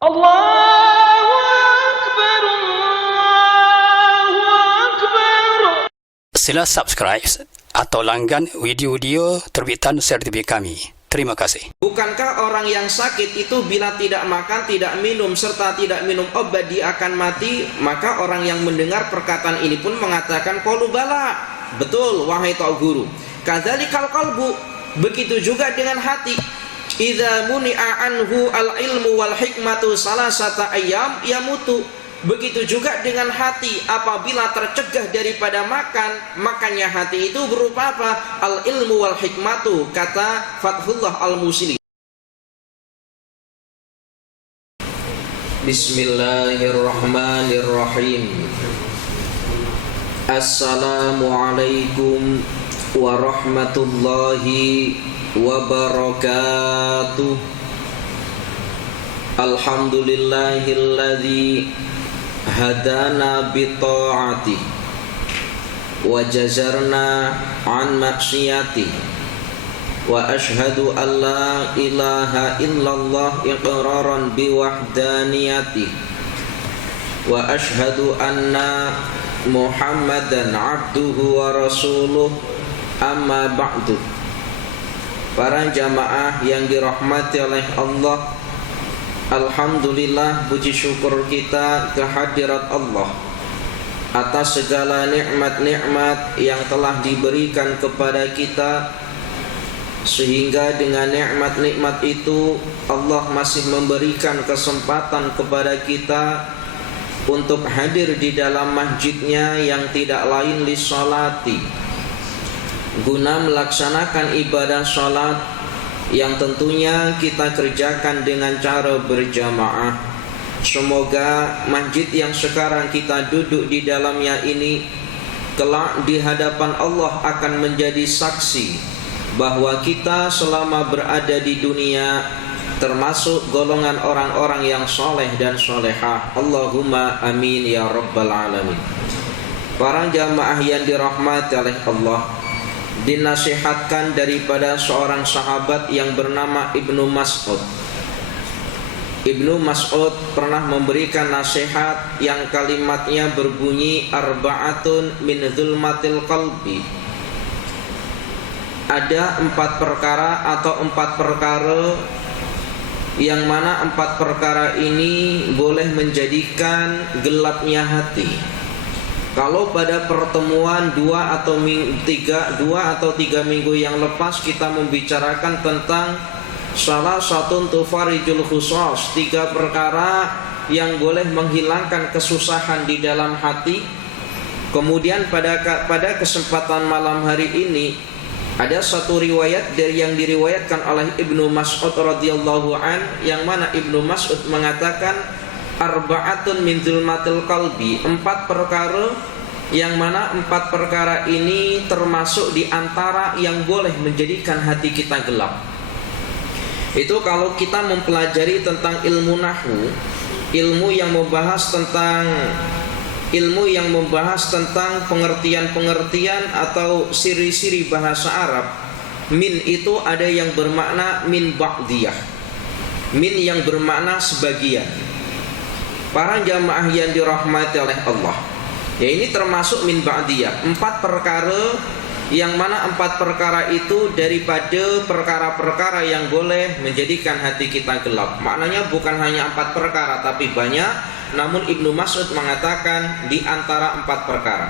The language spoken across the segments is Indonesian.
Allahu Akbar, Allahu Akbar. Sila subscribe atau langgan video-video terbitan sertifikat kami. Terima kasih. Bukankah orang yang sakit itu bila tidak makan, tidak minum, serta tidak minum obat dia akan mati? Maka orang yang mendengar perkataan ini pun mengatakan qalu bala. Betul wahai tok guru. Kadzalikal qalbu, begitu juga dengan hati. Idza muni'a anhu al-ilmu wal hikmatu salasata ayyam yamutu. Begitu juga dengan hati, apabila tercegah daripada makan, makannya hati itu berupa apa? Al-ilmu wal hikmatu, kata Fathullah Al-Musili. Bismillahirrahmanirrahim. Assalamualaikum warahmatullahi wabarakatuh. Alhamdulillahilladzi hadana bi ta'ati wa jazarna an maksiyati wa ashhadu an la ilaha illallah iqraran bi wahdaniyati wa ashhadu anna Muhammadan abduhu wa rasuluh, amma ba'du. Para jamaah yang dirahmati oleh Allah, alhamdulillah, puji syukur kita kehadirat Allah atas segala nikmat-nikmat yang telah diberikan kepada kita, sehingga dengan nikmat-nikmat itu Allah masih memberikan kesempatan kepada kita untuk hadir di dalam masjidnya yang tidak lain li sholati, guna melaksanakan ibadah sholat yang tentunya kita kerjakan dengan cara berjamaah. Semoga masjid yang sekarang kita duduk di dalamnya ini kelak di hadapan Allah akan menjadi saksi bahwa kita selama berada di dunia termasuk golongan orang-orang yang soleh dan solehah. Allahumma amin ya rabbal alamin. Para jamaah yang dirahmati oleh Allah, dinasihatkan daripada seorang sahabat yang bernama Ibnu Mas'ud. Ibnu Mas'ud pernah memberikan nasihat yang kalimatnya berbunyi arba'atun min zulmatil qalbi. Ada 4 perkara atau 4 perkara yang mana 4 perkara ini boleh menjadikan gelapnya hati. Kalau pada pertemuan 2 atau 3 minggu yang lepas kita membicarakan tentang salah satu tufarijul khusus, 3 perkara yang boleh menghilangkan kesusahan di dalam hati. Kemudian pada kesempatan malam hari ini ada satu riwayat yang diriwayatkan oleh Ibnu Mas'ud radhiyallahu an, yang mana Ibnu Mas'ud mengatakan arba'atun min zulmatil qalbi, 4 perkara yang mana 4 perkara ini termasuk di antara yang boleh menjadikan hati kita gelap. Itu kalau kita mempelajari tentang ilmu nahwu, ilmu yang membahas tentang pengertian-pengertian atau siri-siri bahasa Arab. Min itu ada yang bermakna min ba'diyah, min yang bermakna sebagian. Para jamaah yang dirahmati oleh Allah, ya ini termasuk min ba'diyah, 4 perkara yang mana 4 perkara itu daripada perkara-perkara yang boleh menjadikan hati kita gelap. Maknanya bukan hanya 4 perkara tapi banyak, namun Ibnu Mas'ud mengatakan di antara 4 perkara.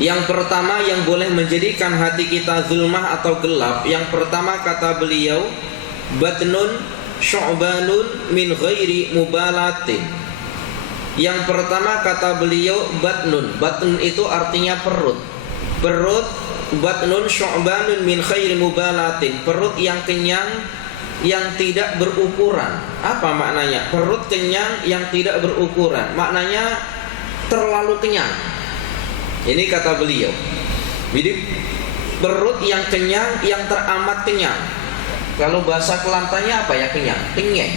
Yang pertama yang boleh menjadikan hati kita zulmah atau gelap, yang pertama kata beliau, batnun syu'banun min ghairi mubalatin. Yang pertama kata beliau batnun. Batnun itu artinya perut. Perut, batnun syu'banun min ghairi mubalatin. Perut yang kenyang yang tidak berukuran. Apa maknanya? Perut kenyang yang tidak berukuran, maknanya terlalu kenyang. Ini kata beliau. Jadi perut yang kenyang yang teramat kenyang. Kalau bahasa Kelantannya apa ya kenyang? Kenyeng.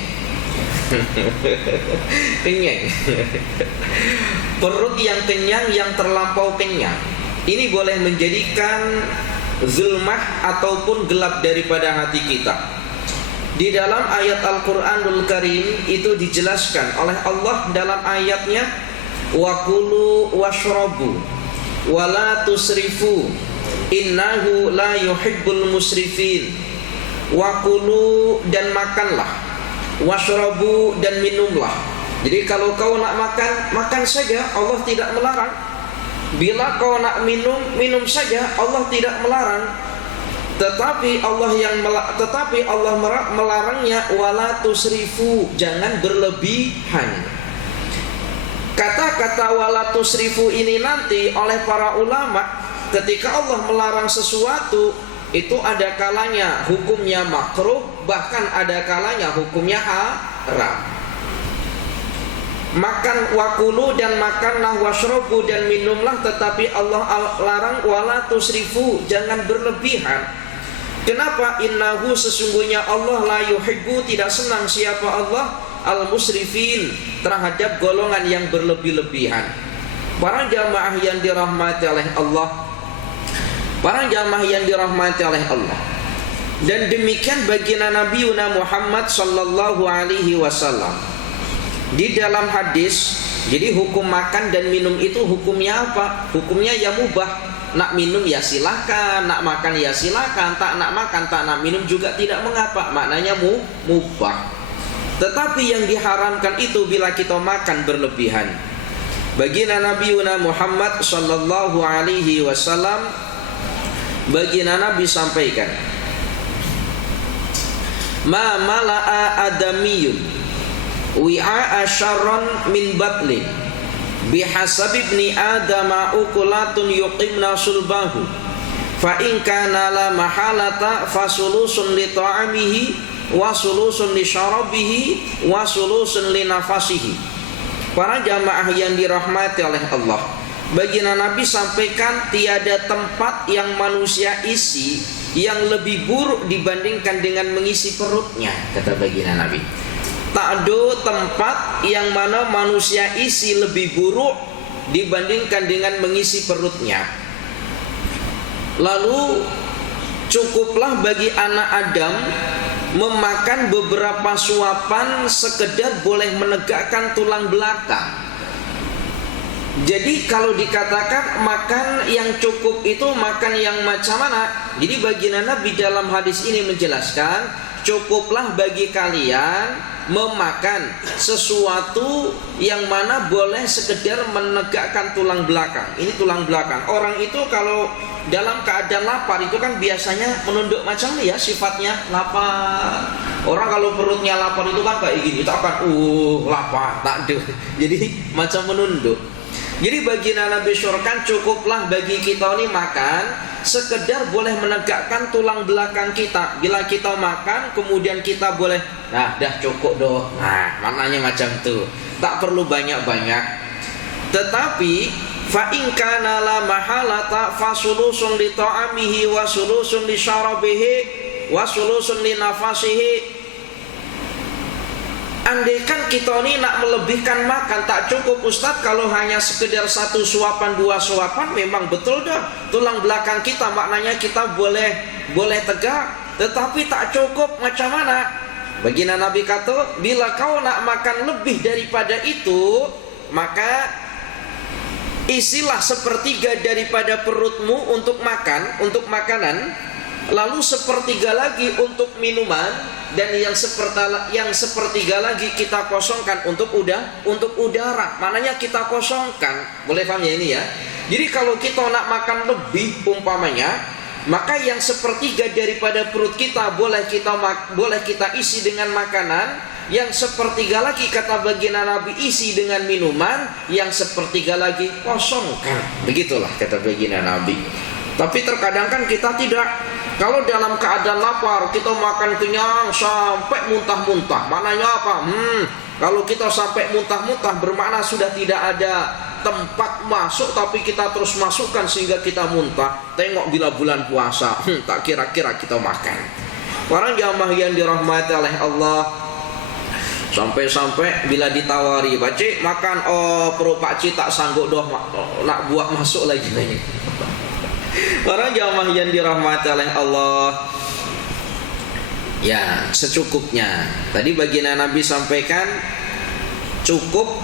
Kenyeng. Perut yang kenyang yang terlampau kenyang. Ini boleh menjadikan zulmah ataupun gelap daripada hati kita. Di dalam ayat Al-Quranul Karim itu dijelaskan oleh Allah dalam ayatnya, wa kulu washrabu wa la tusrifu innahu la yuhibbul musrifin. Wa kulu, dan makanlah, washrabu, dan minumlah. Jadi kalau kau nak makan, makan saja, Allah tidak melarang. Bila kau nak minum, minum saja, Allah tidak melarang. Tetapi Allah melarangnya wala tusrifu, jangan berlebihan. Kata-kata wala tusrifu ini nanti oleh para ulama, ketika Allah melarang sesuatu, itu ada kalanya hukumnya makruh, bahkan ada kalanya hukumnya haram. Makan wakulu, dan makanlah, washrobu, dan minumlah, tetapi Allah larang wala tusrifu, jangan berlebihan. Kenapa? Innahu, sesungguhnya Allah, la yuhibbu, tidak senang siapa Allah, al-musrifin, terhadap golongan yang berlebih-lebihan. Para jamaah yang dirahmati oleh Allah, para jamaah yang dirahmati oleh Allah. Dan demikian baginda Nabi Muhammad sallallahu alaihi wasallam. Di dalam hadis, jadi hukum makan dan minum itu hukumnya apa? Hukumnya ya mubah. Nak minum ya silahkan, nak makan ya silahkan, tak nak makan, tak nak minum juga tidak mengapa. Maknanya mubah. Tetapi yang diharamkan itu bila kita makan berlebihan. Baginda Nabi Muhammad sallallahu alaihi wasallam, baginda Nabi sampaikan, ma mala'a adamiyun wi'a syarran min batli bihasab ibni adama ukulatun yuqimna sulbahu fa in kana la mahalata fasulusun li ta'amihi wa sulusun li syarabihi wa sulusun li nafasihi. Para jamaah yang dirahmati oleh Allah, baginda Nabi sampaikan tiada tempat yang manusia isi yang lebih buruk dibandingkan dengan mengisi perutnya, kata baginda Nabi. Tak ada tempat yang mana manusia isi lebih buruk dibandingkan dengan mengisi perutnya. Lalu cukuplah bagi anak Adam memakan beberapa suapan sekedar boleh menegakkan tulang belakang. Jadi kalau dikatakan makan yang cukup itu makan yang macam mana? Jadi baginda Nabi dalam hadis ini menjelaskan, cukuplah bagi kalian memakan sesuatu yang mana boleh sekedar menegakkan tulang belakang. Ini tulang belakang. Orang itu kalau dalam keadaan lapar itu kan biasanya menunduk macam ini ya, sifatnya lapar. Orang kalau perutnya lapar itu kan kayak gini, tak akan lapar, tak ada. Jadi macam menunduk. Jadi baginda Nabi syurkan, cukuplah bagi kita ini makan sekedar boleh menegakkan tulang belakang kita. Bila kita makan kemudian kita boleh, nah dah cukup doh. Nah maknanya macam tu, tak perlu banyak-banyak. Tetapi fa in kana la mahalata fasulusun li ta'amihi wa sulusun li syarabihi wa sulusun li nafasihi. Andaikan kita ini nak melebihkan makan, tak cukup Ustadz kalau hanya sekedar satu suapan, dua suapan, memang betul dah tulang belakang kita maknanya kita boleh tegak, tetapi tak cukup macam mana? Baginda Nabi kata, bila kau nak makan lebih daripada itu, maka isilah sepertiga daripada perutmu untuk makan, untuk makanan, lalu sepertiga lagi untuk minuman, dan yang sepertiga lagi kita kosongkan untuk udara. Maknanya kita kosongkan. Boleh paham ya ini ya? Jadi kalau kita nak makan lebih umpamanya, maka yang sepertiga daripada perut kita boleh kita isi dengan makanan, yang sepertiga lagi kata baginda Nabi isi dengan minuman, yang sepertiga lagi kosongkan. Begitulah kata baginda Nabi. Tapi terkadang kan kita tidak. Kalau dalam keadaan lapar kita makan kenyang sampai muntah-muntah, maknanya apa? Kalau kita sampai muntah-muntah bermakna sudah tidak ada tempat masuk, tapi kita terus masukkan sehingga kita muntah. Tengok bila bulan puasa, tak kira-kira kita makan. Para jamaah yang dirahmati oleh Allah, sampai-sampai bila ditawari, "Pakcik makan," perut pakcik tak sanggup doh nak buat masuk lagi. Para jamaah yang dirahmati oleh Allah, Ya, secukupnya. Tadi baginda Nabi sampaikan cukup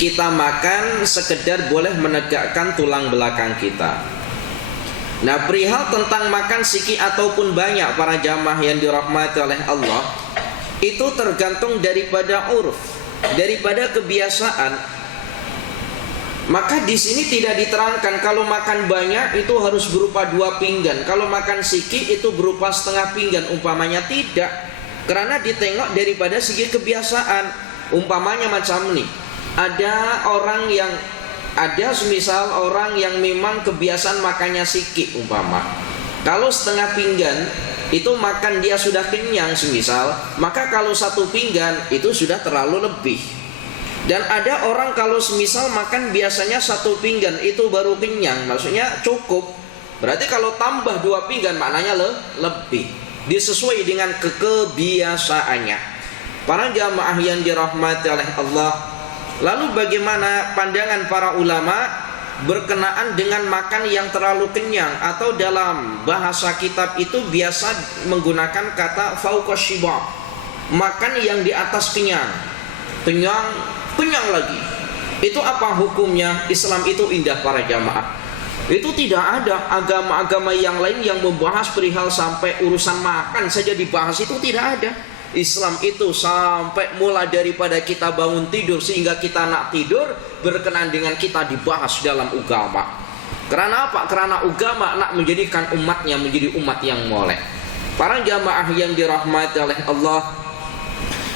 kita makan sekedar boleh menegakkan tulang belakang kita. Nah, perihal tentang makan sedikit ataupun banyak para jamaah yang dirahmati oleh Allah, itu tergantung daripada uruf, daripada kebiasaan. Maka di sini tidak diterangkan kalau makan banyak itu harus berupa 2 pinggan, kalau makan sedikit itu berupa setengah pinggan, umpamanya tidak. Karena ditengok daripada segi kebiasaan. Umpamanya macam ini, ada semisal orang yang memang kebiasaan makannya sedikit, umpama kalau setengah pinggan itu makan dia sudah kenyang semisal, maka kalau 1 pinggan itu sudah terlalu lebih. Dan ada orang kalau semisal makan biasanya 1 pinggan itu baru kenyang, maksudnya cukup. Berarti kalau tambah 2 pinggan maknanya lebih, disesuai dengan kebiasaannya. Para jamaah yang dirahmati oleh Allah, lalu bagaimana pandangan para ulama berkenaan dengan makan yang terlalu kenyang, atau dalam bahasa kitab itu biasa menggunakan kata fauqa shiba, makan yang di atas kenyang, kenyang lagi. Itu apa hukumnya? Islam itu indah para jamaah. Itu tidak ada agama-agama yang lain yang membahas perihal sampai urusan makan saja dibahas, itu tidak ada. Islam itu sampai mulai daripada kita bangun tidur sehingga kita nak tidur berkenaan dengan kita dibahas dalam agama. Karena apa? Karena agama nak menjadikan umatnya menjadi umat yang molek. Para jamaah yang dirahmati oleh Allah,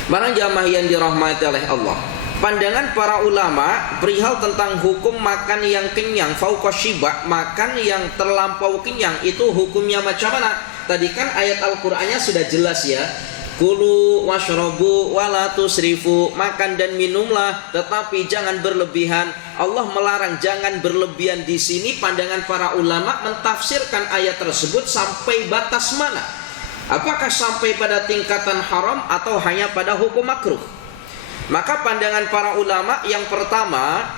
para jamaah yang dirahmati oleh Allah, pandangan para ulama perihal tentang hukum makan yang kenyang, fauqa shiba, makan yang terlampau kenyang, itu hukumnya macam mana? Tadi kan ayat Al-Qur'annya sudah jelas ya. Kulu washrabu wala tusrifu, makan dan minumlah tetapi jangan berlebihan. Allah melarang jangan berlebihan. Di sini pandangan para ulama mentafsirkan ayat tersebut sampai batas mana? Apakah sampai pada tingkatan haram atau hanya pada hukum makruh? Maka pandangan para ulama yang pertama,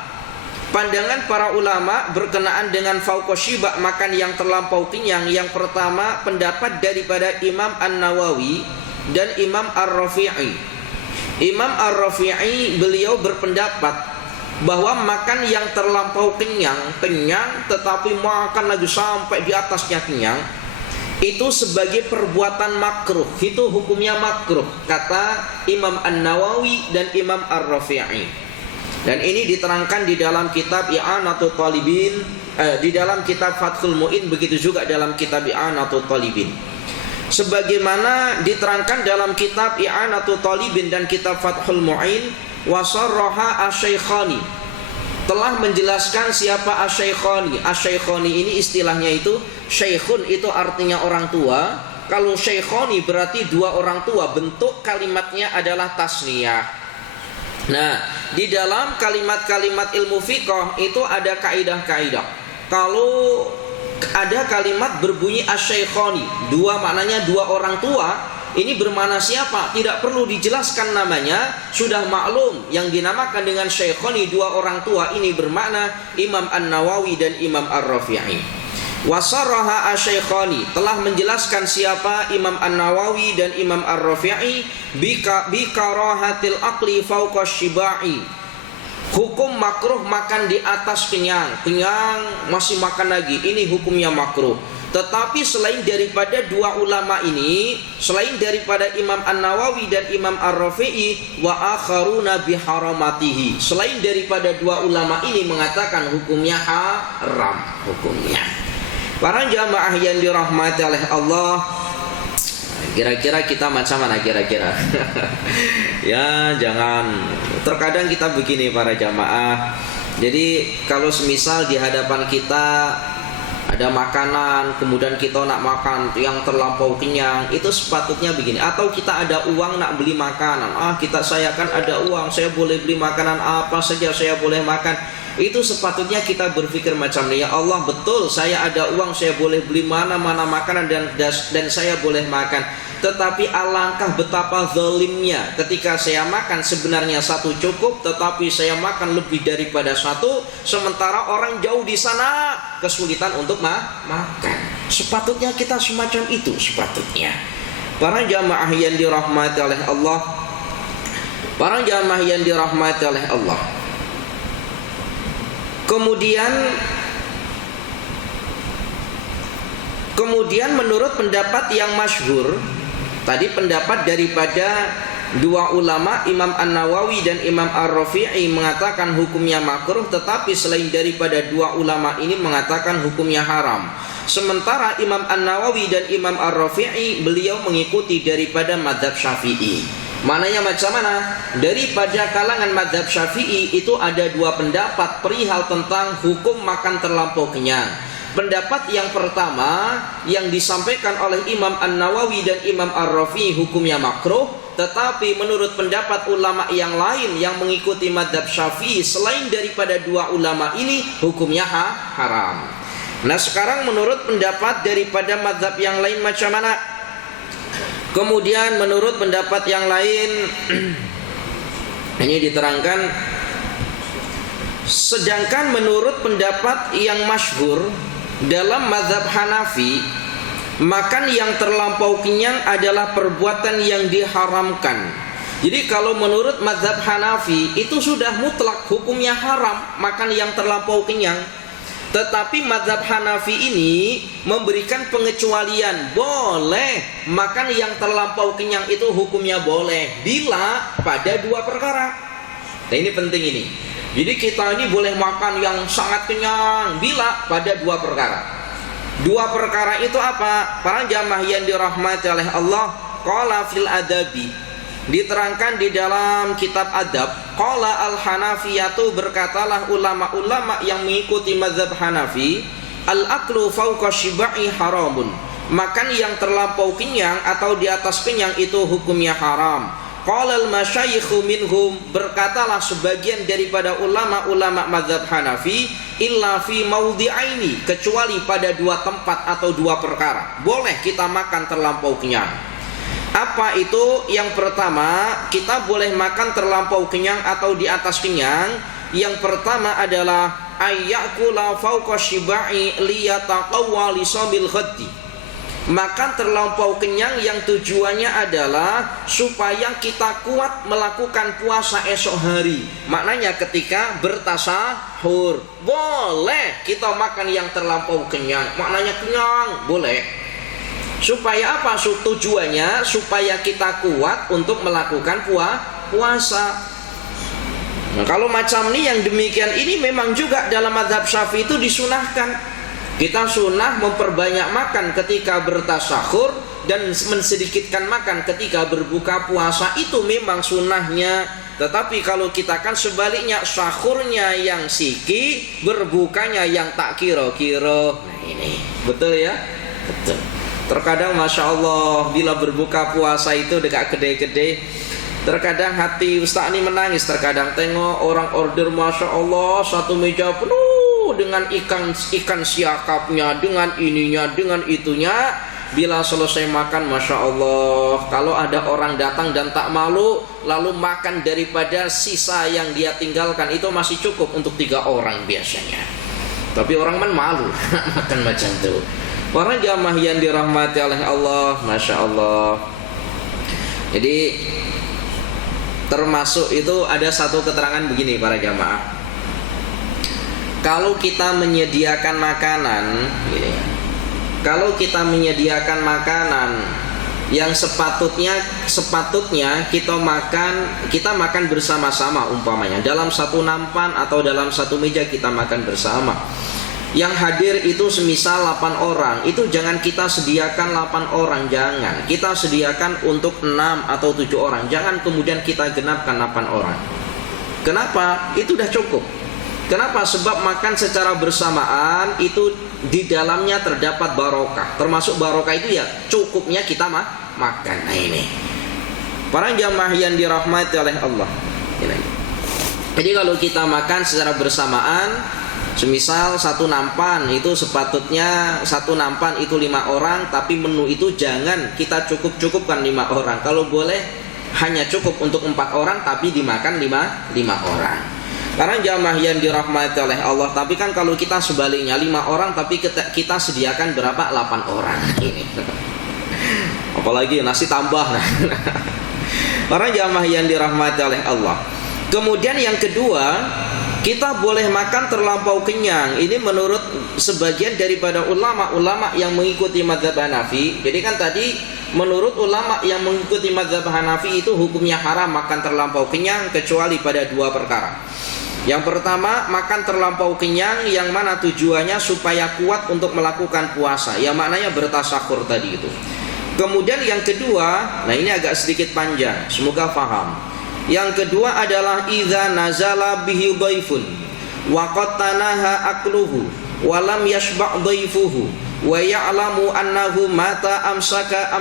pandangan para ulama berkenaan dengan fauqa shiba, makan yang terlampau kenyang, yang pertama pendapat daripada Imam An-Nawawi dan Imam Ar-Rafi'i. Imam Ar-Rafi'i beliau berpendapat bahwa makan yang terlampau kenyang tetapi makan lagi sampai di atasnya kenyang, itu sebagai perbuatan makruh, itu hukumnya makruh, kata Imam An-Nawawi dan Imam Ar-Rafi'i. Dan ini diterangkan di dalam kitab I'anatul Talibin, di dalam kitab Fathul Mu'in, begitu juga dalam kitab I'anatul Talibin. Sebagaimana diterangkan dalam kitab I'anatul Talibin dan kitab Fathul Mu'in, wasarraha asy-syaikhani, telah menjelaskan siapa asy-syaikhani. Asy-syaikhani ini istilahnya itu, syaikhun itu artinya orang tua. Kalau syaikhani berarti 2 orang tua, bentuk kalimatnya adalah tasniyah. Nah, di dalam kalimat-kalimat ilmu fiqh itu ada kaidah-kaidah. Kalau ada kalimat berbunyi asy-syaikhani, 2 maknanya 2 orang tua, ini bermakna siapa? Tidak perlu dijelaskan namanya, sudah maklum. Yang dinamakan dengan syaikhani 2 orang tua ini bermakna Imam An-Nawawi dan Imam Ar-Rafi'i. Wasarraha asy-syaikhani, telah menjelaskan siapa Imam An-Nawawi dan Imam Ar-Rafi'i bikarahatil aqli fauqa shibai, hukum makruh makan di atas kenyang masih makan lagi, ini hukumnya makruh. Tetapi selain daripada 2 ulama ini, selain daripada Imam An-Nawawi dan Imam Ar-Rafi'i, wa akharuna biharamatihi, selain daripada 2 ulama ini mengatakan hukumnya haram hukumnya. Para jamaah yang dirahmati oleh Allah, kira-kira kita macam mana kira-kira? Ya jangan, terkadang kita begini para jamaah. Jadi kalau semisal di hadapan kita ada makanan, kemudian kita nak makan yang terlampau kenyang, itu sepatutnya begini. Atau kita ada uang nak beli makanan, saya kan ada uang, saya boleh beli makanan apa saja, saya boleh makan. Itu sepatutnya kita berpikir macam ini, ya Allah, betul saya ada uang, saya boleh beli mana-mana makanan dan saya boleh makan. Tetapi alangkah betapa zalimnya ketika saya makan sebenarnya 1 cukup, tetapi saya makan lebih daripada 1, sementara orang jauh di sana kesulitan untuk makan. Sepatutnya kita semacam itu, sepatutnya. Para jamaah yang dirahmati oleh Allah, para jamaah yang dirahmati oleh Allah. Kemudian menurut pendapat yang masyhur, tadi pendapat daripada dua ulama, Imam An-Nawawi dan Imam Ar-Rafi'i mengatakan hukumnya makruh, tetapi selain daripada dua ulama ini mengatakan hukumnya haram. Sementara Imam An-Nawawi dan Imam Ar-Rafi'i beliau mengikuti daripada mazhab Syafi'i. Mananya macam mana? Daripada kalangan mazhab Syafi'i itu ada dua pendapat perihal tentang hukum makan terlampau kenyang. Pendapat yang pertama yang disampaikan oleh Imam An-Nawawi dan Imam Ar-Rafi'i hukumnya makruh, tetapi menurut pendapat ulama yang lain yang mengikuti mazhab Syafi'i selain daripada dua ulama ini hukumnya haram. Nah, sekarang menurut pendapat daripada mazhab yang lain macam mana? Kemudian menurut pendapat yang lain ini diterangkan, sedangkan menurut pendapat yang masyhur dalam mazhab Hanafi, makan yang terlampau kenyang adalah perbuatan yang diharamkan. Jadi kalau menurut mazhab Hanafi itu sudah mutlak hukumnya haram makan yang terlampau kenyang. Tetapi mazhab Hanafi ini memberikan pengecualian, boleh makan yang terlampau kenyang itu hukumnya boleh bila pada dua perkara. Nah, ini penting ini. Jadi kita ini boleh makan yang sangat kenyang bila pada dua perkara. Dua perkara itu apa? Para jamaah yang dirahmati oleh Allah, qala fil adabi, diterangkan di dalam kitab adab, qala al-Hanafiyatu, berkatalah ulama-ulama yang mengikuti mazhab Hanafi, al-aklu fauqa shibai haramun, makan yang terlampau kenyang atau di atas kenyang itu hukumnya haram. Qala al-masyayikhu minhum, berkatalah sebagian daripada ulama-ulama mazhab Hanafi, illa fi maudhi'aini, kecuali pada dua tempat atau dua perkara boleh kita makan terlampau kenyang. Apa itu? Yang pertama, kita boleh makan terlampau kenyang atau di atas kenyang. Yang pertama adalah ayyakula fauqa shibai liyataqawwa lisabil khaddi, makan terlampau kenyang yang tujuannya adalah supaya kita kuat melakukan puasa esok hari. Maknanya ketika bertasahur boleh kita makan yang terlampau kenyang. Maknanya kenyang boleh. Supaya apa? Tujuannya supaya kita kuat untuk melakukan puasa. Nah, kalau macam ini yang demikian ini memang juga dalam mazhab Syafi'i itu disunahkan. Kita sunnah memperbanyak makan ketika bertasahur dan mensedikitkan makan ketika berbuka puasa, itu memang sunnahnya. Tetapi kalau kita kan sebaliknya, sahurnya yang siki, berbukanya yang tak kira-kira. Nah ini betul ya? Betul. Terkadang Masya Allah bila berbuka puasa itu dekat gede-gede, terkadang hati Ustaz ini menangis. Terkadang tengok orang order Masya Allah satu meja penuh dengan ikan siakapnya, dengan ininya, dengan itunya. Bila selesai makan Masya Allah, kalau ada orang datang dan tak malu lalu makan daripada sisa yang dia tinggalkan, itu masih cukup untuk 3 orang biasanya. Tapi orang kan malu makan macam itu. Para jamaah yang dirahmati oleh Allah, Masya Allah. Jadi termasuk itu ada satu keterangan begini para jamaah. Kalau kita menyediakan makanan gini, kalau kita menyediakan makanan yang sepatutnya kita makan bersama-sama, umpamanya dalam satu nampan atau dalam satu meja kita makan bersama. Yang hadir itu semisal 8 orang, itu jangan kita sediakan 8 orang, jangan. Kita sediakan untuk 6 atau 7 orang, jangan kemudian kita genapkan 8 orang. Kenapa? Itu sudah cukup. Kenapa? Sebab makan secara bersamaan itu di dalamnya terdapat barokah. Termasuk barokah itu ya cukupnya kita makan. Nah ini para jamaah yang dirahmati oleh Allah. Jadi kalau kita makan secara bersamaan, semisal satu nampan itu sepatutnya satu nampan itu 5 orang, tapi menu itu jangan kita cukupkan 5 orang. Kalau boleh hanya cukup untuk 4 orang, tapi dimakan 5 orang. Karena jamaah yang dirahmati oleh Allah. Tapi kan kalau kita sebaliknya 5 orang, tapi kita sediakan berapa? 8 orang. Ini apalagi nasi tambah. Para jamaah yang dirahmati oleh Allah. Kemudian yang kedua, kita boleh makan terlampau kenyang. Ini menurut sebagian daripada ulama-ulama yang mengikuti mazhab Hanafi. Jadi kan tadi menurut ulama yang mengikuti mazhab Hanafi itu hukumnya haram makan terlampau kenyang kecuali pada dua perkara. Yang pertama, makan terlampau kenyang yang mana tujuannya supaya kuat untuk melakukan puasa, yang maknanya bertasakur tadi itu. Kemudian yang kedua, nah ini agak sedikit panjang, semoga paham. Yang kedua adalah idza nazala bihi dhaifun wa qad tanaha akluhu wa lam yashba' dhaifuhu wa ya'lamu annahu mata amsaka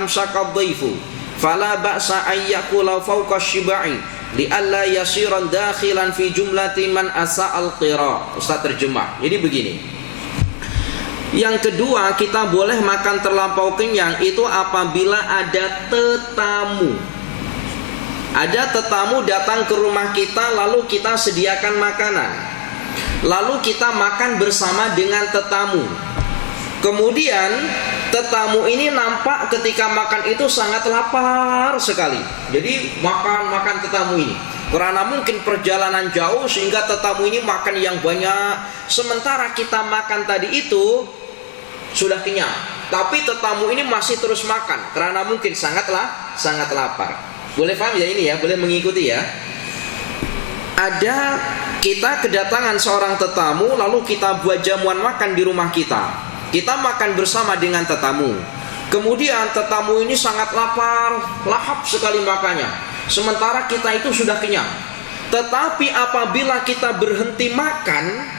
dhaifu fala ba'sa an yakula fawqa shibai li'alla yasiran dakhilan fi jumlati man asa'al qira. Ustaz terjemah. Jadi begini. Yang kedua, kita boleh makan terlampau kenyang itu apabila ada tetamu. Ada tetamu datang ke rumah kita, lalu kita sediakan makanan. Lalu kita makan bersama dengan tetamu. Kemudian tetamu ini nampak ketika makan itu sangat lapar sekali. Jadi makan tetamu ini. Karena mungkin perjalanan jauh sehingga tetamu ini makan yang banyak. Sementara kita makan tadi itu sudah kenyang, tapi tetamu ini masih terus makan karena mungkin sangat lapar. Boleh paham ya ini ya, boleh mengikuti ya. Ada kita kedatangan seorang tetamu, lalu kita buat jamuan makan di rumah kita. Kita makan bersama dengan tetamu. Kemudian tetamu ini sangat lapar, lahap sekali makannya. Sementara kita itu sudah kenyang. Tetapi apabila kita berhenti makan,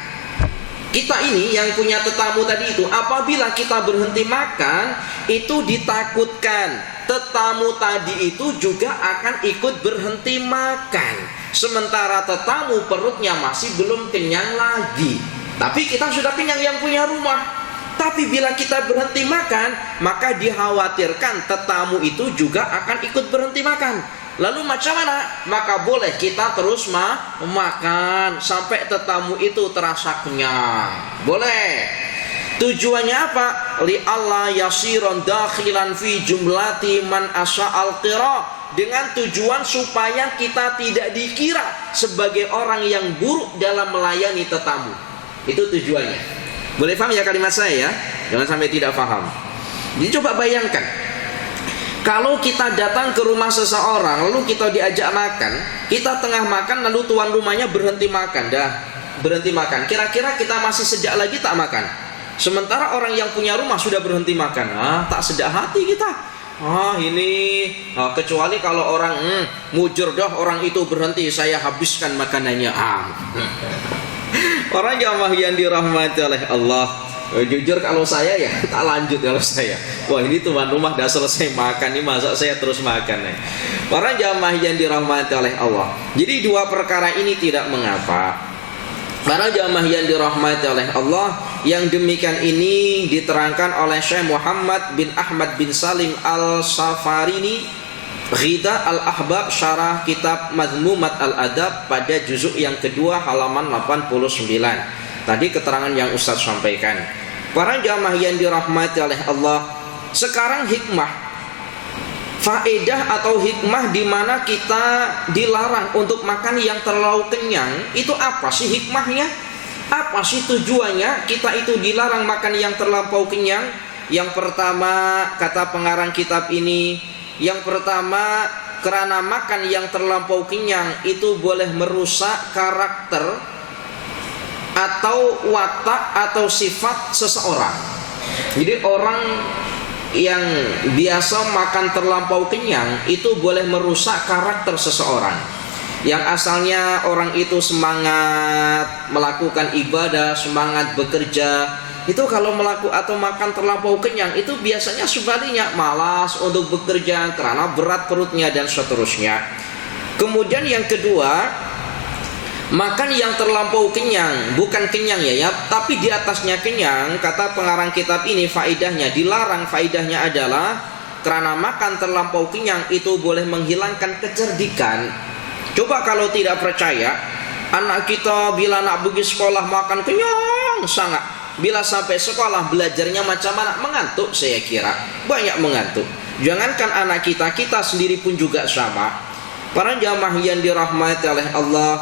kita ini yang punya tetamu tadi itu, apabila kita berhenti makan, itu ditakutkan tetamu tadi itu juga akan ikut berhenti makan. Sementara tetamu perutnya masih belum kenyang lagi. Tapi kita sudah kenyang yang punya rumah. Tapi bila kita berhenti makan, maka dikhawatirkan tetamu itu juga akan ikut berhenti makan. Lalu macam mana? Maka boleh kita terus makan sampai tetamu itu terasa kenyang. Boleh. Tujuannya apa? Li Allah yasiron dakhilan fi jumlati man asya'al qira. Dengan tujuan supaya kita tidak dikira sebagai orang yang buruk dalam melayani tetamu. Itu tujuannya. Boleh paham ya kalimat saya ya? Jangan sampai tidak paham. Jadi coba bayangkan, kalau kita datang ke rumah seseorang, lalu kita diajak makan, kita tengah makan, lalu tuan rumahnya berhenti makan, berhenti makan. Kira-kira kita masih sejak lagi tak makan. Sementara orang yang punya rumah sudah berhenti makan, tak sedap hati kita. Kecuali kalau orang mujur orang itu berhenti, saya habiskan makanannya. Orang jamaah yang dirahmati oleh Allah. Jujur kalau saya ya tak lanjut kalau saya. Wah ini tuan rumah dah selesai makan, ini masa saya terus makan ya. Para jamaah yang dirahmati oleh Allah. Jadi dua perkara ini tidak mengapa. Para jamaah yang dirahmati oleh Allah, yang demikian ini diterangkan oleh Syekh Muhammad bin Ahmad bin Salim Al-Safarini, Ghidha Al-Ahbab, syarah kitab Madhmumat Al-Adab pada juzuk yang kedua halaman 89. Tadi keterangan yang Ustaz sampaikan. Para jamaah yang dirahmati oleh Allah, sekarang hikmah, faedah atau hikmah di mana kita dilarang untuk makan yang terlalu kenyang, itu apa sih hikmahnya? Apa sih tujuannya kita itu dilarang makan yang terlampau kenyang? Yang pertama, kata pengarang kitab ini, yang pertama, karena makan yang terlampau kenyang itu boleh merusak karakter atau watak atau sifat seseorang. Jadi orang yang biasa makan terlampau kenyang itu boleh merusak karakter seseorang. Yang asalnya orang itu semangat melakukan ibadah, semangat bekerja, itu kalau melakukan atau makan terlampau kenyang itu biasanya sebaliknya malas untuk bekerja karena berat perutnya dan seterusnya. Kemudian yang kedua, makan yang terlampau kenyang, bukan kenyang ya, tapi di atasnya kenyang. Kata pengarang kitab ini faedahnya dilarang, faedahnya adalah karena makan terlampau kenyang itu boleh menghilangkan kecerdikan. Coba kalau tidak percaya, anak kita bila nak pergi sekolah makan kenyang sangat, bila sampai sekolah belajarnya macam mana? Mengantuk, saya kira banyak mengantuk. Jangankan anak kita, kita sendiri pun juga sama. Para jamaah yang dirahmati oleh Allah.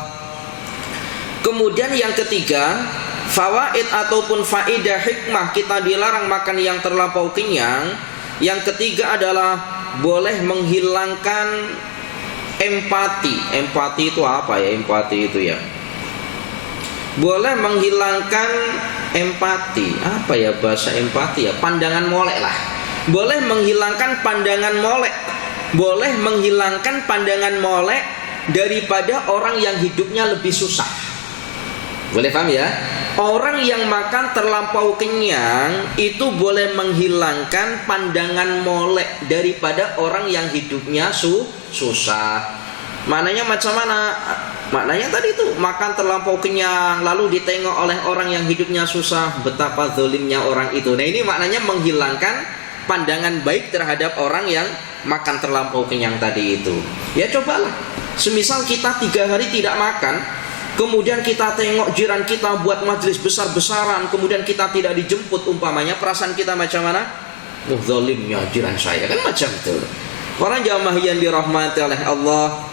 Kemudian yang ketiga, fawaid ataupun faidah hikmah kita dilarang makan yang terlampau kenyang. Yang ketiga adalah boleh menghilangkan empati. Empati itu apa ya? Empati itu ya, boleh menghilangkan empati. Apa ya bahasa empati ya? Pandangan molek lah. Boleh menghilangkan pandangan molek. Boleh menghilangkan pandangan molek daripada orang yang hidupnya lebih susah. Boleh paham ya? Orang yang makan terlampau kenyang itu boleh menghilangkan pandangan molek daripada orang yang hidupnya susah. Maknanya macam mana? Maknanya tadi itu makan terlampau kenyang lalu ditengok oleh orang yang hidupnya susah, betapa zalimnya orang itu. Nah, ini maknanya menghilangkan pandangan baik terhadap orang yang makan terlampau kenyang tadi itu. Ya cobalah, semisal kita 3 hari tidak makan, kemudian kita tengok jiran kita buat majelis besar-besaran, kemudian kita tidak dijemput umpamanya, perasaan kita macam mana? Zalimnya jiran saya, kan macam itu. Orang jamaah yang dirahmati oleh Allah.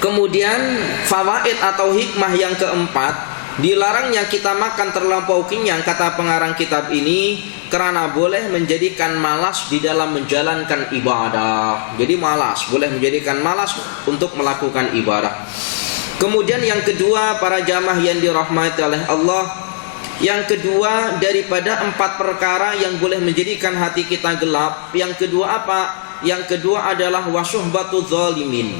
Kemudian fawaid atau hikmah yang keempat, dilarangnya kita makan terlampau kenyang, kata pengarang kitab ini, karena boleh menjadikan malas di dalam menjalankan ibadah. Jadi malas, boleh menjadikan malas untuk melakukan ibadah. Kemudian yang kedua, para jamaah yang dirahmati oleh Allah, yang kedua daripada 4 perkara yang boleh menjadikan hati kita gelap, yang kedua apa? Yang kedua adalah wasuhbatu zalimin.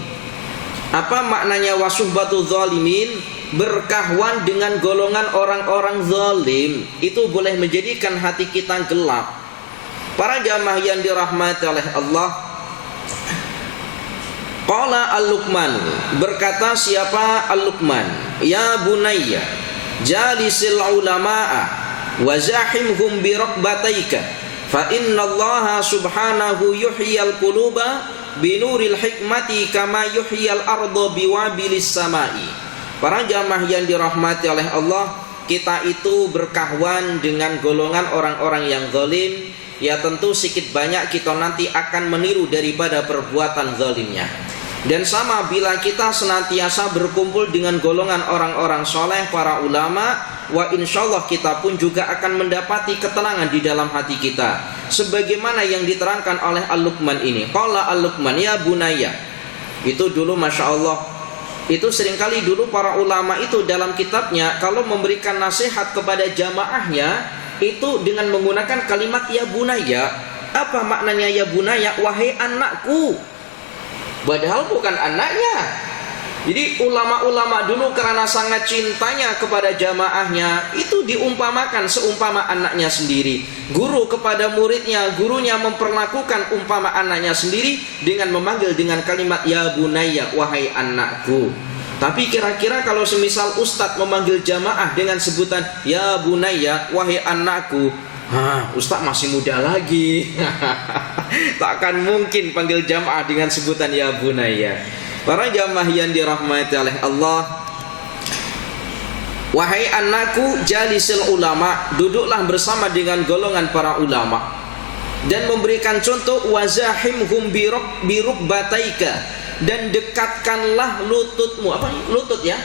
Apa maknanya wasuhbatu zalimin? Berkawan dengan golongan orang-orang zalim itu boleh menjadikan hati kita gelap. Para jamaah yang dirahmati oleh Allah, qala Al-Luqman, berkata siapa Al-Luqman, ya bunayya jalisil ulama'a wa zahimhum bi raqbataika fa innallaha subhanahu yuhyil quluba binuril hikmati kama yuhyil arda biwabilis samai. Para jamaah yang dirahmati oleh Allah, kita itu berkawan dengan golongan orang-orang yang zalim. Ya tentu sedikit banyak kita nanti akan meniru daripada perbuatan zalimnya. Dan sama bila kita senantiasa berkumpul dengan golongan orang-orang soleh, para ulama, wa insyaallah kita pun juga akan mendapati ketenangan di dalam hati kita. Sebagaimana yang diterangkan oleh Al-Luqman ini. Qala Al-Luqman, ya bunayya. Itu dulu Masya Allah, itu seringkali dulu para ulama itu dalam kitabnya kalau memberikan nasihat kepada jamaahnya itu dengan menggunakan kalimat ya bunaya. Apa maknanya ya bunaya? Wahai anakku. Padahal bukan anaknya. Jadi ulama-ulama dulu karena sangat cintanya kepada jamaahnya itu diumpamakan seumpama anaknya sendiri. Guru kepada muridnya, gurunya memperlakukan umpama anaknya sendiri dengan memanggil dengan kalimat ya bunayya, wahai anakku. Tapi kira-kira kalau semisal ustadz memanggil jamaah dengan sebutan ya bunayya, wahai anakku, ustadz masih muda lagi. Takkan mungkin panggil jamaah dengan sebutan ya bunayya. Para jamaah yang dirahmati oleh Allah, wahai anakku, jalisil ulama, duduklah bersama dengan golongan para ulama. Dan memberikan contoh wazahimhum birukbataika, dan dekatkanlah lututmu. Apa lutut ya?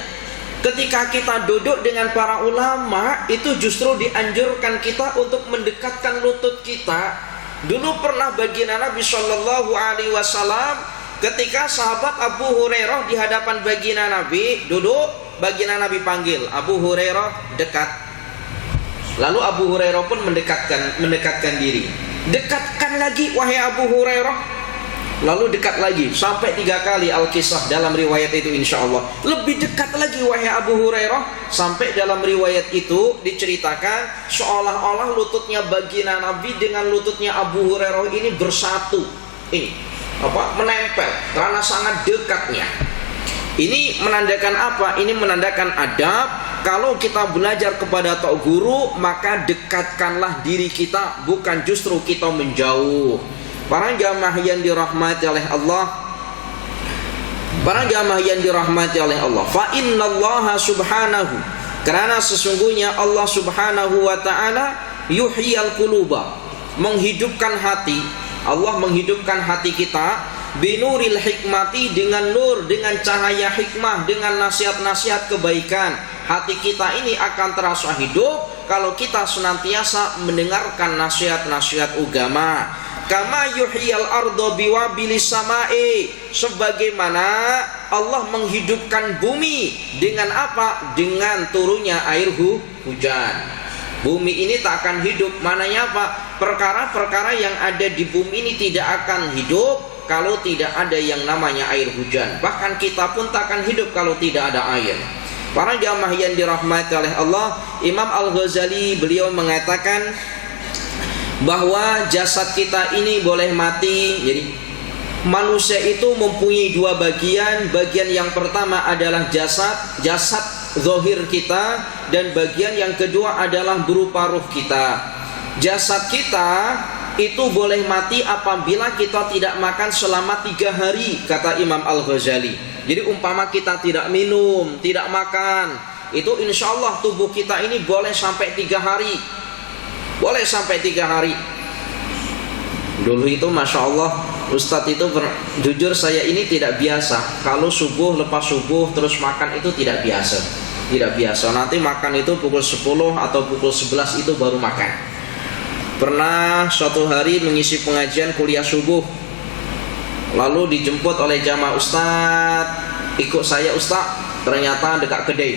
Ketika kita duduk dengan para ulama, itu justru dianjurkan kita untuk mendekatkan lutut kita. Dulu pernah baginda Nabi Shallallahu Alaihi Wasallam, ketika sahabat Abu Hurairah di hadapan baginda Nabi duduk, baginda Nabi panggil Abu Hurairah dekat. Lalu Abu Hurairah pun mendekatkan diri. Dekatkan lagi wahai Abu Hurairah. Lalu dekat lagi sampai 3 kali Al-Kisah dalam riwayat itu insyaallah. Lebih dekat lagi wahai Abu Hurairah, sampai dalam riwayat itu diceritakan seolah-olah lututnya baginda Nabi dengan lututnya Abu Hurairah ini bersatu. Ini menempel karena sangat dekatnya. Ini menandakan apa? Ini menandakan adab. Kalau kita belajar kepada tok guru, maka dekatkanlah diri kita, bukan justru kita menjauh. Para jamaah yang dirahmati oleh Allah, para jamaah yang dirahmati oleh Allah, fa innallaha subhanahu, karena sesungguhnya Allah subhanahu wa ta'ala yuhyil quluba, menghidupkan hati, Allah menghidupkan hati kita binuril hikmati, dengan nur, dengan cahaya hikmah, dengan nasihat-nasihat kebaikan. Hati kita ini akan terasa hidup kalau kita senantiasa mendengarkan nasihat-nasihat agama. Kama yuhyal ardo biwabilis samai, sebagaimana Allah menghidupkan bumi dengan apa? Dengan turunnya air hujan. Bumi ini tak akan hidup. Mananya apa? Perkara-perkara yang ada di bumi ini tidak akan hidup kalau tidak ada yang namanya air hujan. Bahkan kita pun tak akan hidup kalau tidak ada air. Para jamaah yang dirahmati oleh Allah, Imam Al-Ghazali beliau mengatakan bahwa jasad kita ini boleh mati. Jadi manusia itu mempunyai dua bagian. Bagian yang pertama adalah jasad zahir kita, dan bagian yang kedua adalah berupa ruh kita. Jasad kita itu boleh mati apabila kita tidak makan selama 3 hari, kata Imam Al-Ghazali. Jadi umpama kita tidak minum, tidak makan, itu insya Allah tubuh kita ini boleh sampai 3 hari. Boleh sampai 3 hari. Dulu itu Masya Allah, Ustadz itu jujur saya ini tidak biasa. Kalau subuh, lepas subuh terus makan itu tidak biasa. Tidak biasa. Nanti makan itu pukul 10 atau pukul 11 itu baru makan. Pernah suatu hari mengisi pengajian kuliah subuh, lalu dijemput oleh jamaah, Ustadz ikut saya Ustadz, ternyata dekat kedai.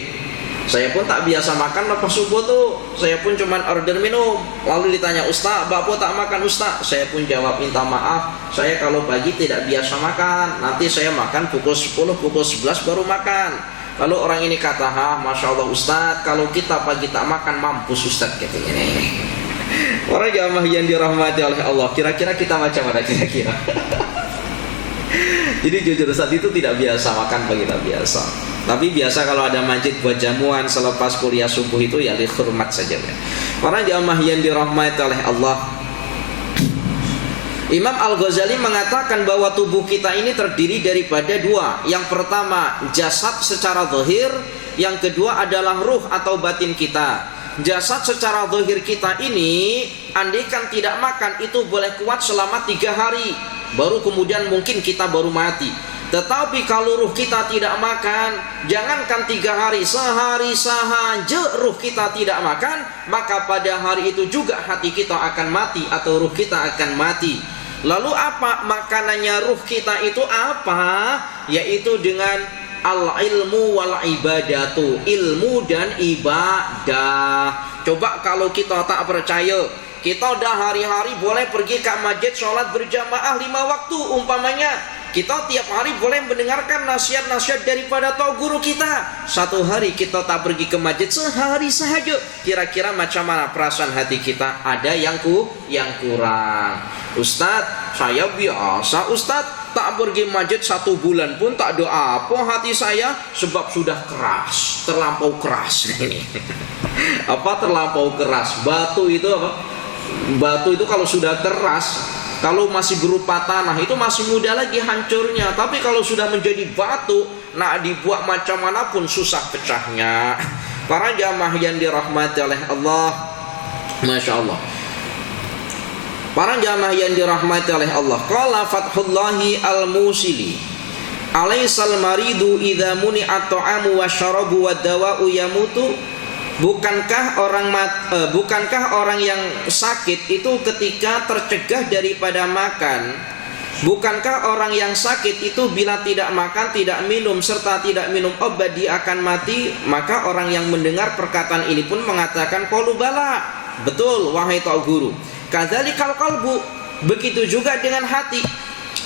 Saya pun tak biasa makan lepas subuh tuh. Saya pun cuman order minum. Lalu ditanya, Ustaz, Bapak tak makan Ustaz? Saya pun jawab, minta maaf, saya kalau pagi tidak biasa makan. Nanti saya makan pukul 10, pukul 11 baru makan. Lalu orang ini kata, Masya Allah Ustaz, kalau kita pagi tak makan mampus Ustaz, katanya. Orang jamaah yang dirahmati oleh Allah, kira-kira kita macam mana kira-kira? Jadi jujur Ustaz itu tidak biasa makan pagi, tak biasa. Tapi biasa kalau ada masjid buat jamuan selepas kuliah subuh itu ya dihormat saja. Para jamaah yang dirahmati oleh Allah, Imam Al-Ghazali mengatakan bahwa tubuh kita ini terdiri daripada 2. Yang pertama jasad secara zahir, yang kedua adalah ruh atau batin kita. Jasad secara zahir kita ini andaikan tidak makan itu boleh kuat selama 3 hari, baru kemudian mungkin kita baru mati. Tetapi kalau ruh kita tidak makan, jangankan 3 hari, sehari sahaja ruh kita tidak makan, maka pada hari itu juga hati kita akan mati atau ruh kita akan mati. Lalu apa makanannya ruh kita itu apa? Yaitu dengan al-ilmu wal ibadatu, ilmu dan ibadah. Coba kalau kita tak percaya, kita udah hari-hari boleh pergi ke masjid sholat berjamaah 5 waktu umpamanya. Kita tiap hari boleh mendengarkan nasihat-nasihat daripada guru kita. Satu hari kita tak pergi ke masjid sehari sahaja. Kira-kira macam mana perasaan hati kita? Ada yang kurang. Ustadz, saya biasa Ustadz tak pergi masjid 1 bulan pun tak doa apa hati saya, sebab sudah keras, terlampau keras ini. Apa terlampau keras? Batu itu apa? Batu itu kalau sudah keras, kalau masih berupa tanah itu masih mudah lagi hancurnya. Tapi kalau sudah menjadi batu, nak dibuat macam manapun susah pecahnya. Para jamaah yang dirahmati oleh Allah, Masya Allah. Para jamaah yang dirahmati oleh Allah, qala Fathullahi Al-Musili, alaisal maridu idza muni'at ta'amu wasyarabu wad-dawa'u yamutu. Bukankah orang yang sakit itu ketika tercegah daripada makan? Bukankah orang yang sakit itu bila tidak makan, tidak minum serta tidak minum obat dia akan mati? Maka orang yang mendengar perkataan ini pun mengatakan qalu bala, betul wahai tok guru. Kadzalikal qalbu, begitu juga dengan hati.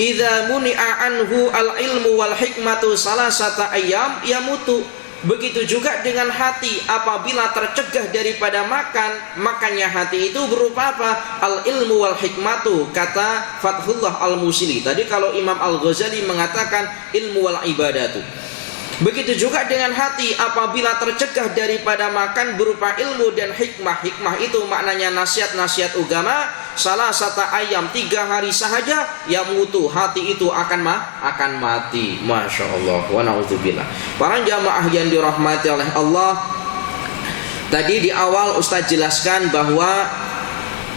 Idza muni'a anhu al-ilmu wal hikmatu salasata ayyam yamutu. Begitu juga dengan hati, apabila tercegah daripada makan, makanya hati itu berupa apa? Al-ilmu wal hikmatu, kata Fathullah Al-Musili. Tadi kalau Imam Al-Ghazali mengatakan ilmu wal ibadatu. Begitu juga dengan hati, apabila tercegah daripada makan berupa ilmu dan hikmah. Hikmah itu maknanya nasihat-nasihat agama. Salah satu ayam 3 hari sahaja yang mutu, hati itu akan mati. Masya Allah wa na'udzubillah. Para jamaah yang dirahmati oleh Allah, tadi di awal Ustaz jelaskan bahwa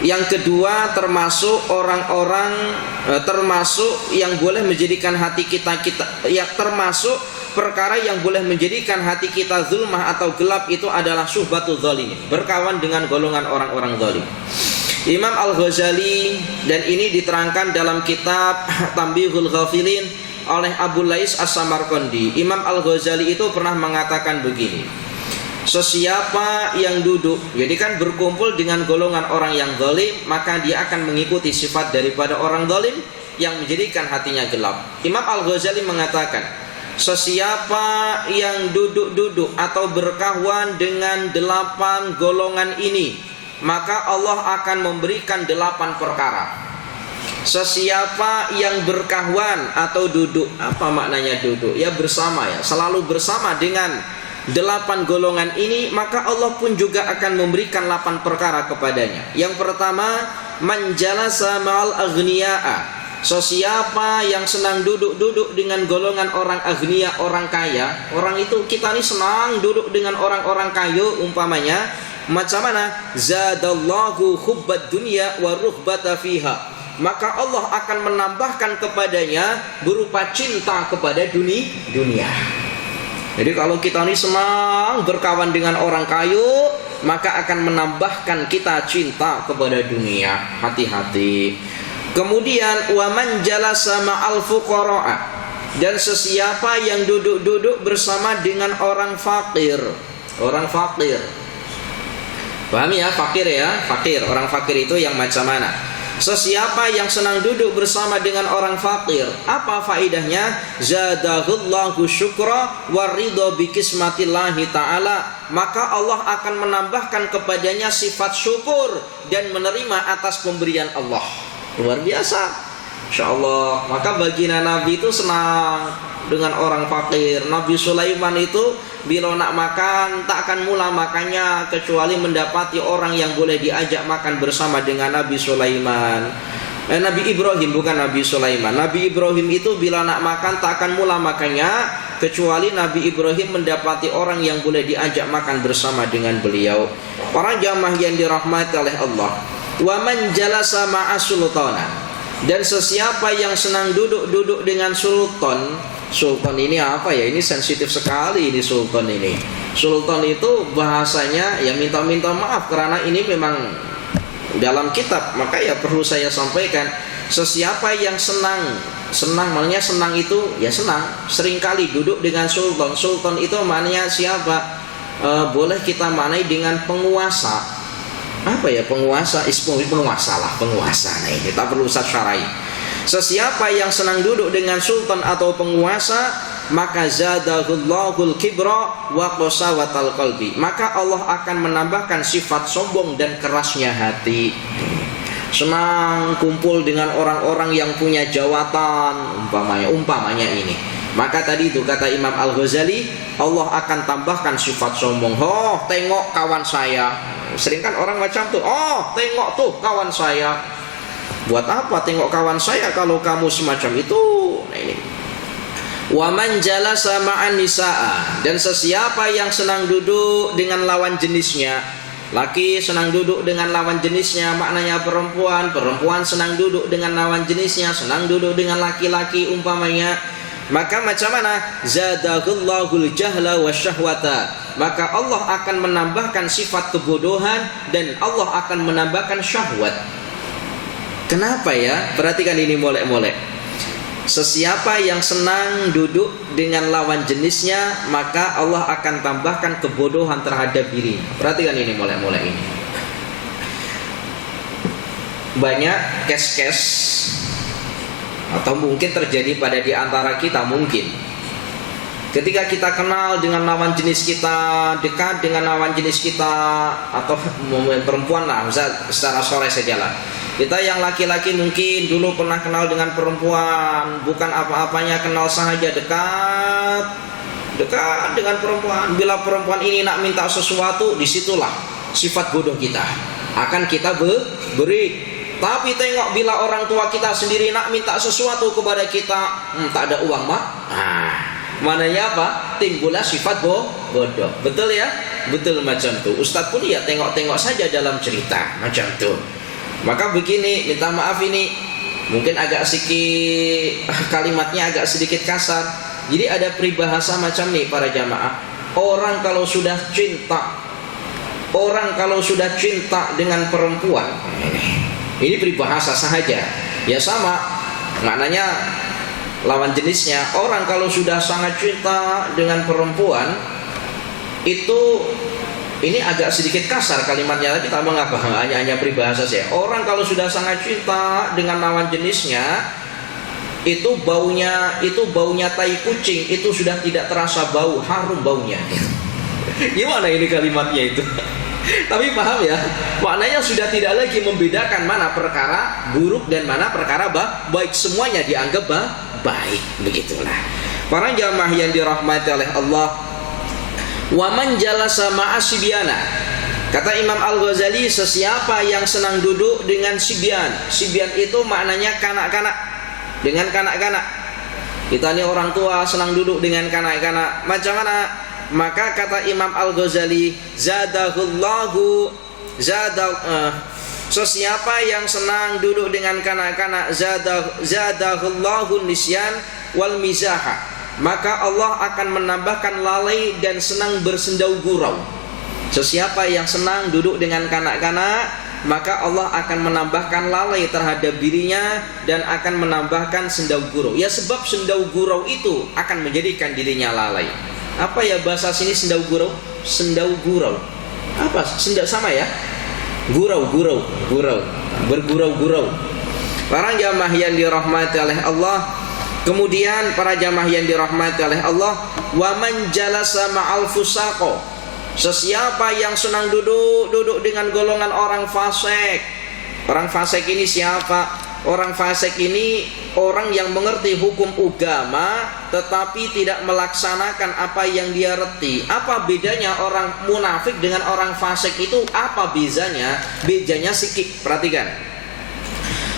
Yang kedua, termasuk orang-orang termasuk yang boleh menjadikan hati kita ya, termasuk perkara yang boleh menjadikan hati kita zulmah atau gelap itu adalah syuhbatul zalimin, berkawan dengan golongan orang-orang zalim. Imam Al-Ghazali, dan ini diterangkan dalam kitab Tambihul Ghafilin oleh Abu Lais As-Samarqandi. Imam Al-Ghazali itu pernah mengatakan begini: sesiapa yang duduk, jadi kan berkumpul dengan golongan orang yang zalim, maka dia akan mengikuti sifat daripada orang zalim yang menjadikan hatinya gelap. Imam Al-Ghazali mengatakan, sesiapa yang duduk-duduk atau berkawan dengan 8 golongan ini, maka Allah akan memberikan 8 perkara. Sesiapa yang berkawan atau duduk, apa maknanya duduk? Ya bersama, ya selalu bersama dengan 8 golongan ini, maka Allah pun juga akan memberikan 8 perkara kepadanya. Yang pertama, man jalasa ma'al aghniya'a. So siapa yang senang duduk-duduk dengan golongan orang aghniya, orang kaya. Orang itu, kita ini senang duduk dengan orang-orang kaya umpamanya. Macam mana? Zadallahu hubbad dunya wa ruhbata fiha. Maka Allah akan menambahkan kepadanya berupa cinta kepada dunia. Jadi kalau kita ini senang berkawan dengan orang kaya, maka akan menambahkan kita cinta kepada dunia. Hati-hati. Kemudian wa man jalasa ma'al fuqara'a, dan sesiapa yang duduk-duduk bersama dengan orang fakir. Orang fakir. Pahami ya, fakir ya? Fakir, orang fakir itu yang macam mana? Sesiapa yang senang duduk bersama dengan orang fakir, apa faedahnya? Zadahullahu syukra waridho bikismatillahi ta'ala. Maka Allah akan menambahkan kepadanya sifat syukur dan menerima atas pemberian Allah. Luar biasa, Insya Allah. Maka baginda Nabi itu senang dengan orang fakir. Nabi Sulaiman itu bila nak makan tak akan mula makannya kecuali mendapati orang yang boleh diajak makan bersama dengan Nabi Sulaiman. Nabi Ibrahim, bukan Nabi Sulaiman. Nabi Ibrahim itu bila nak makan tak akan mula makannya kecuali Nabi Ibrahim mendapati orang yang boleh diajak makan bersama dengan beliau. Para jamaah yang dirahmati oleh Allah. Wa man jalasa ma'a sultana, dan sesiapa yang senang duduk-duduk dengan sultan. Sultan ini apa ya? Ini sensitif sekali ini sultan ini. Sultan itu bahasanya ya minta maaf karena ini memang dalam kitab, maka ya perlu saya sampaikan. Sesiapa yang senang maknanya senang itu ya senang seringkali duduk dengan sultan. Sultan itu maknanya siapa? Boleh kita maknai dengan penguasa. Apa ya penguasa? Penguasa lah, penguasa. Nah ini tak perlu usah syar'i. Sesiapa yang senang duduk dengan sultan atau penguasa, maka zadahullahul kibra wa qasawatal qalbi. Maka Allah akan menambahkan sifat sombong dan kerasnya hati. Senang kumpul dengan orang-orang yang punya jawatan, umpamanya ini. Maka tadi itu kata Imam Al-Ghazali, Allah akan tambahkan sifat sombong. Oh, tengok kawan saya. Sering kan orang macam tuh, oh tengok tuh kawan saya. Buat apa tengok kawan saya kalau kamu semacam itu? Nah ini. Wa man jalasa ma'an nisaa, dan sesiapa yang senang duduk dengan lawan jenisnya. Laki senang duduk dengan lawan jenisnya, maknanya perempuan. Perempuan senang duduk dengan lawan jenisnya, senang duduk dengan laki-laki umpamanya. Maka macam mana? Zadahullahul jahla wasyahwata. Maka Allah akan menambahkan sifat kebodohan dan Allah akan menambahkan syahwat. Kenapa ya? Perhatikan ini molek-molek. Sesiapa yang senang duduk dengan lawan jenisnya, maka Allah akan tambahkan kebodohan terhadap dirinya. Perhatikan ini molek-molek ini. Banyak kes-kes atau mungkin terjadi pada di antara kita mungkin. Ketika kita kenal dengan lawan jenis kita, dekat dengan lawan jenis kita, atau perempuan lah, secara sore sajalah. Kita yang laki-laki mungkin dulu pernah kenal dengan perempuan, bukan apa-apanya kenal saja, dekat dengan perempuan. Bila perempuan ini nak minta sesuatu, disitulah sifat bodoh kita akan kita beri. Tapi tengok bila orang tua kita sendiri nak minta sesuatu kepada kita, tak ada uang mak. Mananya apa? Timbullah sifat bodoh. Betul ya? Betul macam tu. Ustaz pun ya tengok-tengok saja dalam cerita macam tu. Maka begini, minta maaf ini mungkin agak sedikit kalimatnya agak sedikit kasar. Jadi ada peribahasa macam nih para jamaah. Orang kalau sudah cinta dengan perempuan, ini peribahasa sahaja. Ya sama, maknanya lawan jenisnya. Orang kalau sudah sangat cinta dengan perempuan itu, ini agak sedikit kasar kalimatnya, tapi tak mengapa, hanya peribahasa saya. Orang kalau sudah sangat cinta dengan lawan jenisnya, itu baunya tai kucing itu sudah tidak terasa bau, harum baunya. Gimana ini kalimatnya itu? Tapi paham ya, maknanya sudah tidak lagi membedakan mana perkara buruk dan mana perkara baik, semuanya dianggap baik. Begitulah para jamaah yang dirahmati oleh Allah. Wa man jalasa ma'asibyana, kata Imam Al-Ghazali, sesiapa yang senang duduk dengan sibyan. Sibyan itu maknanya kanak-kanak, dengan kanak-kanak. Kita ini orang tua senang duduk dengan kanak-kanak, macam mana? Maka kata Imam Al-Ghazali, sesiapa yang senang duduk dengan kanak-kanak, zadahullahu nisyan wal mizaha, maka Allah akan menambahkan lalai dan senang bersendau gurau. Sesiapa yang senang duduk dengan kanak-kanak, maka Allah akan menambahkan lalai terhadap dirinya dan akan menambahkan sendau gurau. Ya, sebab sendau gurau itu akan menjadikan dirinya lalai. Apa ya bahasa sini sendau gurau? Sendau gurau. Apa? Sendau sama ya? Gurau. Bergurau-gurau. Para jamaah yang dirahmati oleh Allah. Kemudian para jamaah yang dirahmati oleh Allah, wa man jalasa ma'al fusaqo, sesiapa yang senang duduk dengan golongan orang fasik. Orang fasik ini siapa? Orang fasik ini orang yang mengerti hukum agama tetapi tidak melaksanakan apa yang dia reti. Apa bedanya orang munafik dengan orang fasik itu? Apa bezanya? Bedanya sikit. Perhatikan.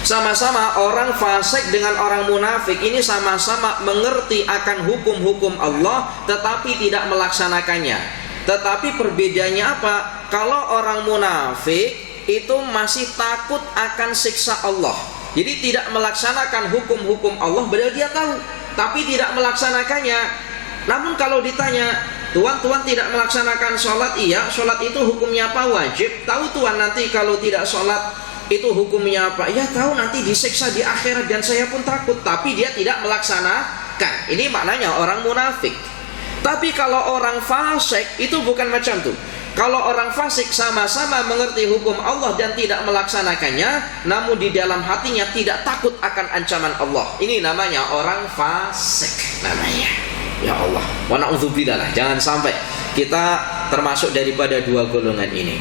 Sama-sama orang fasik dengan orang munafik ini sama-sama mengerti akan hukum-hukum Allah tetapi tidak melaksanakannya. Tetapi perbedaannya apa? Kalau orang munafik itu masih takut akan siksa Allah. Jadi tidak melaksanakan hukum-hukum Allah, padahal dia tahu, tapi tidak melaksanakannya. Namun kalau ditanya, Tuhan tidak melaksanakan sholat, iya, sholat itu hukumnya apa? Wajib. Tahu Tuhan nanti kalau tidak sholat itu hukumnya apa? Ya tahu, nanti disiksa di akhirat dan saya pun takut, tapi dia tidak melaksanakan. Ini maknanya orang munafik. Tapi kalau orang fasik itu bukan macam itu. Kalau orang fasik sama-sama mengerti hukum Allah dan tidak melaksanakannya, namun di dalam hatinya tidak takut akan ancaman Allah. Ini namanya orang fasik namanya. Ya Allah, wa na'udzubillah, jangan sampai kita termasuk daripada dua golongan ini.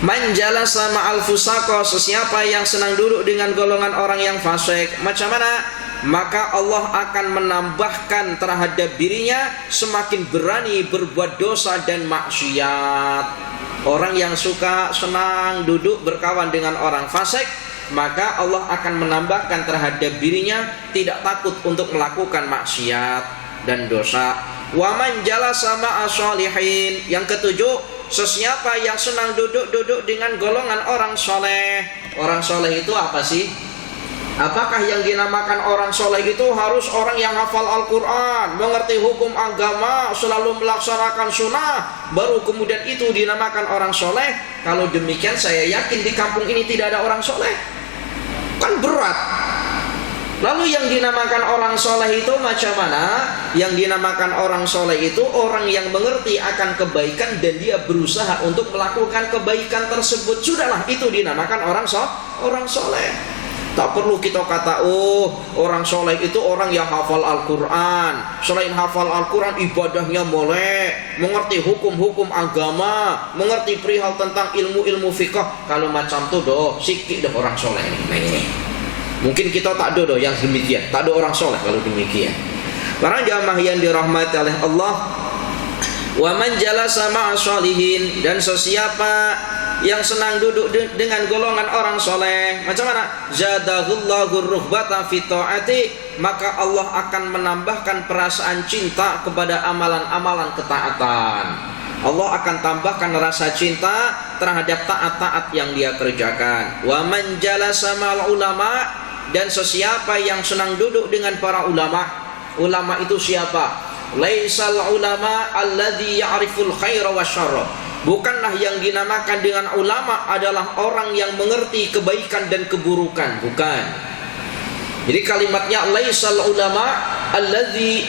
Man jalasa ma'al fusaqa, sesiapa yang senang duduk dengan golongan orang yang fasik, macam mana? Maka Allah akan menambahkan terhadap dirinya semakin berani berbuat dosa dan maksiat. Orang yang senang duduk berkawan dengan orang fasik, maka Allah akan menambahkan terhadap dirinya tidak takut untuk melakukan maksiat dan dosa. Wa man jalasa ma'a sholihin, yang ketujuh, sesiapa yang senang duduk dengan golongan orang soleh. Orang soleh itu apa sih? Apakah yang dinamakan orang soleh itu harus orang yang hafal Al-Quran, mengerti hukum agama, selalu melaksanakan sunnah, baru kemudian itu dinamakan orang soleh? Kalau demikian saya yakin di kampung ini tidak ada orang soleh. Kan berat. Lalu yang dinamakan orang soleh itu macam mana? Yang dinamakan orang soleh itu orang yang mengerti akan kebaikan dan dia berusaha untuk melakukan kebaikan tersebut. Sudahlah, itu dinamakan orang soleh. Tak perlu kita kata, orang soleh itu orang yang hafal Al-Quran. Selain hafal Al-Quran, ibadahnya molek, mengerti hukum-hukum agama, mengerti perihal tentang ilmu-ilmu fikih. Kalau macam itu sikit orang soleh ini. Mungkin kita tak ada yang demikian, tak ada orang soleh kalau demikian. Para jamaah yang dirahmati oleh Allah, wa man jalasa ma'a sholihin, dan sesiapa yang senang duduk dengan golongan orang soleh, macam mana? Zadahullahu ruhbata fi ta'ati, maka Allah akan menambahkan perasaan cinta kepada amalan-amalan ketaatan. Allah akan tambahkan rasa cinta terhadap taat-taat yang dia kerjakan. Wa man jalasa ma'al ulama, dan sesiapa yang senang duduk dengan para ulama. Ulama itu siapa? Laisal ulama alladzi ya'riful khaira wasyarra. Bukanlah yang dinamakan dengan ulama adalah orang yang mengerti kebaikan dan keburukan, bukan. Jadi kalimatnya laisal ulama alladzi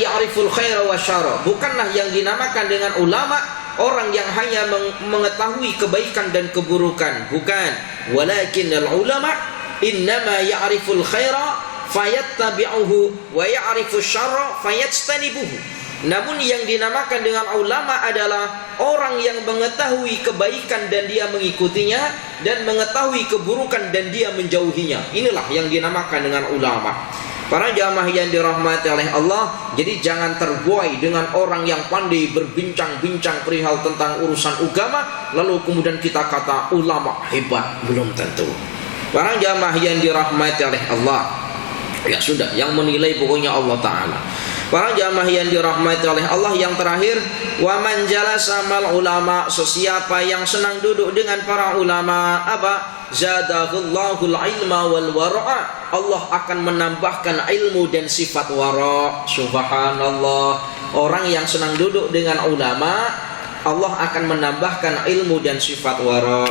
ya'riful khaira wasyarra. Bukanlah yang dinamakan dengan ulama orang yang hanya mengetahui kebaikan dan keburukan, bukan. Walakinnal ulama innama ya'riful khaira fayattabi'uhu wa ya'rifus syarra fayajtanibuhu. Namun yang dinamakan dengan ulama adalah orang yang mengetahui kebaikan dan dia mengikutinya, dan mengetahui keburukan dan dia menjauhinya. Inilah yang dinamakan dengan ulama. Para jamaah yang dirahmati oleh Allah, jadi jangan terbuai dengan orang yang pandai berbincang-bincang perihal tentang urusan agama, lalu kemudian kita kata ulama hebat. Belum tentu. Para jamaah yang dirahmati oleh Allah, ya sudah, yang menilai pokoknya Allah Ta'ala. Para jamaah yang dirahmati oleh Allah, yang terakhir, wa man jalasa mal ulama, sesiapa yang senang duduk dengan para ulama, apa? Zadahullahu ilma wal wara'a. Allah akan menambahkan ilmu dan sifat wara'. Subhanallah. Orang yang senang duduk dengan ulama, Allah akan menambahkan ilmu dan sifat wara'.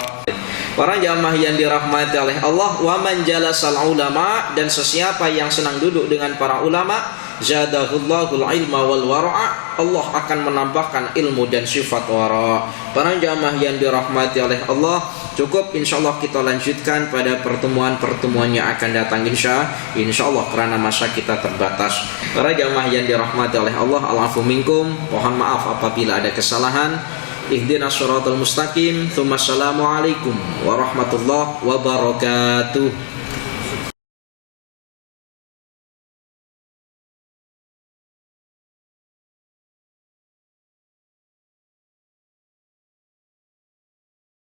Para jamaah yang dirahmati oleh Allah, wa man jalasal ulama, dan sesiapa yang senang duduk dengan para ulama, zadahullahu ilma wal wara'a. Allah akan menambahkan ilmu dan sifat wara'. Para jamaah yang dirahmati oleh Allah, cukup insyaallah kita lanjutkan pada pertemuan-pertemuan yang akan datang insyaallah, karena masa kita terbatas. Para jamaah yang dirahmati oleh Allah, al-afu minkum, mohon maaf apabila ada kesalahan. Ihdinas shiratal mustaqim. Tsumma assalamu alaikum warahmatullahi wabarakatuh.